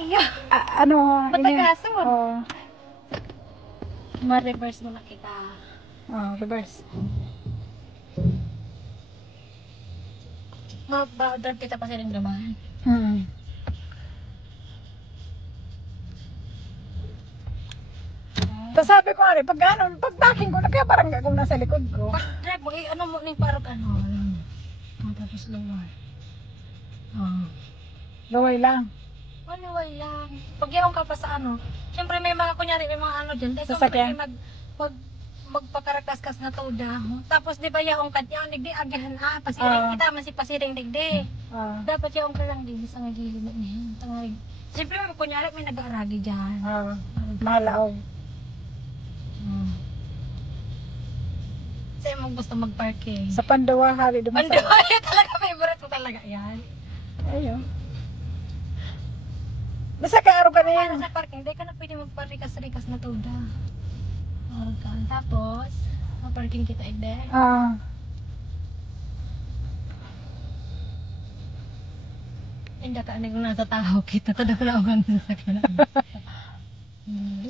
niya. Ano? Matagason. Oh. Ma-reverse mo na kita. Oh, reverse. Ma-drive kita pa silang dumaan. Tapos sabi ko, pag backing ko, kaya parang kung nasa likod ko. Pag-drive mo, ano mo, parang ano. Tapos luway. Laway lang. Luway lang. Pag yaong ka pa sa ano, siyempre may mga, kunyari, may mga ano dyan. Sasakyan. Magpakarakas-kas na toda. Tapos di ba yaong ka, yaong digdi, agahan pasiring kita, man si pasiring digdi. Dapat yaong ka lang din, sa naghihinap niya. Siyempre, kunyari, may nag-aaragi dyan. Mahalaog. Sa'yo mo gusto mag-parking. Sa Pandawa, hari dumaan. Pandawa, yan talaga, favorite ko talaga yan. Ayun. Basta kaaro ka na yan. Sa parking, di ka na pwede magparikas-rikas na toda. Tapos, parking kita ide. Hindi ka anong nasa tao kita. Tada ko lang ang sa sakyan.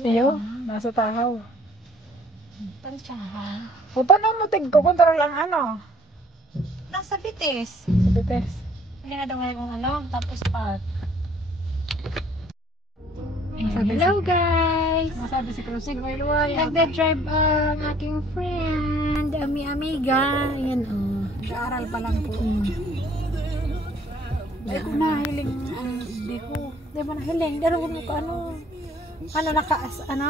Iyo, nasa tahaw. Tansyahan. O paano mo tig-control ang ano? Nasa bitis. Sa bites. Hindi na daw ngayon ano, tapos park. Hello guys! Masabi si Cruising, may luway. Nagde-drive ang aking friend, amiga. Ayan o. Nag-aaral pa lang po. Hindi ko nahiling ang hindi ko. Di ba nahiling? Pero kung ano, ano?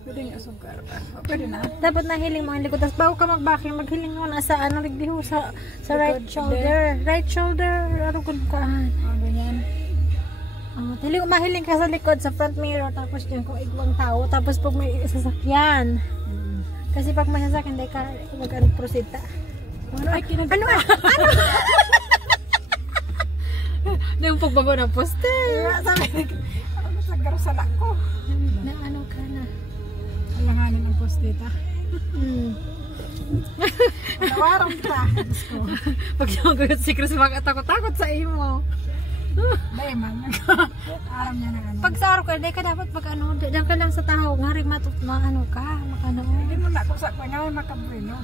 Pwede niya sugar. Pwede na. Dapat nahiling mo ang likod. Tapos bago ka mag-backing, maghiling mo na sa ano, ligdiho sa right shoulder. Right shoulder. Ano kung kaan? Ganyan. Mahiling ka sa likod, sa front mirror. Tapos dyan kung igwang tao. Tapos pag may sasakyan. Kasi pag may sasakyan, hindi ka mag-proceed ta. Ano? Ano yung pagbago ng poste? Sabi ako sa garusala ko. Na ano ka na? Alanganin ang postita. Nawarang kita. Pag yung gagawin si Chris, makatakot-takot sa imo. Dahil man. Aram niya na ano. Pag sa araw ka, di ka dapat pag ano, diyan ka lang sa tao, ngari ano ka, makano. Hindi mo na kung sa kanya makabuelo.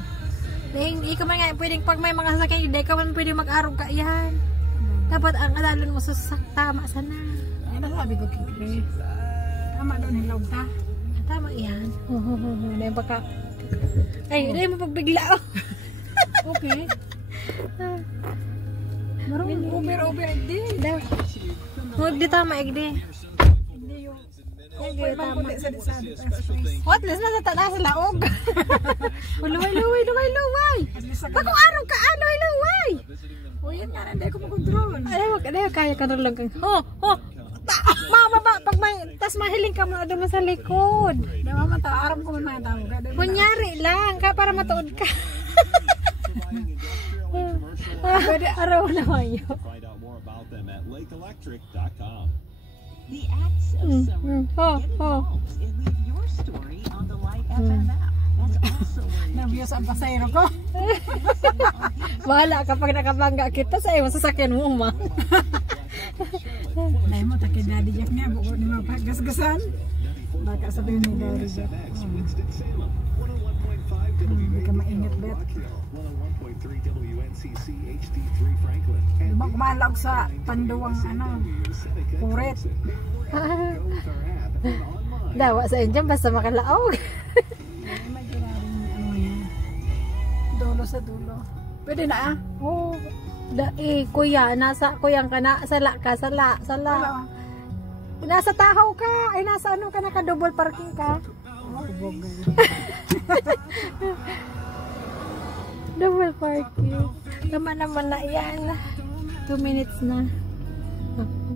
Hindi ka man nga, pwedeng pag may mga sasakyan, hindi ka man pwedeng mag-araw ka yan. Dapat ang alalon mo sa tama sana. Ay, nasabi ko kay Chris. Tama doon hilaw ta. Tama yan. Dahil baka, ay, dahil mo pagbigla. Okay. Marunong uber din. Huwag di tama, igdi. Hindi yung tama. What? Nasa taas sa laog. Luway. Bakong araw ka, luway. O yan nga, hindi ko makontrol. Ay, kaya ka lang kang, mababa, pag may, tas mahiling ka mo doon sa likod. Dawa man ta, aram ko man tawag. Kunyari lang, para matuod ka. Araw naman yun. Find out more about them at lakeelectric.com. The acts of summer get involved and leave your story on the Light FM app. That's also where you Nabiyos ang pasayro ko. Bahala kapag nakabangga kita sa iyo, sasakyan mo ma. Dahil mo, takin Daddy Jack niya, buko ni mapagasgasan. Baka sabihin ni Daddy Jack. Hindi ka maingat, Bet. Diba kumalog sa panduwang kuret. Dawa sa inyo, basta makalaog. Dulo sa dulo. Pwede na Oo. Kuya, kuyang ka na, sala. Nasa tahaw ka, ay nasa ano ka, naka-double parking ka. Double parking. Tama naman na yan. 2 minutes na.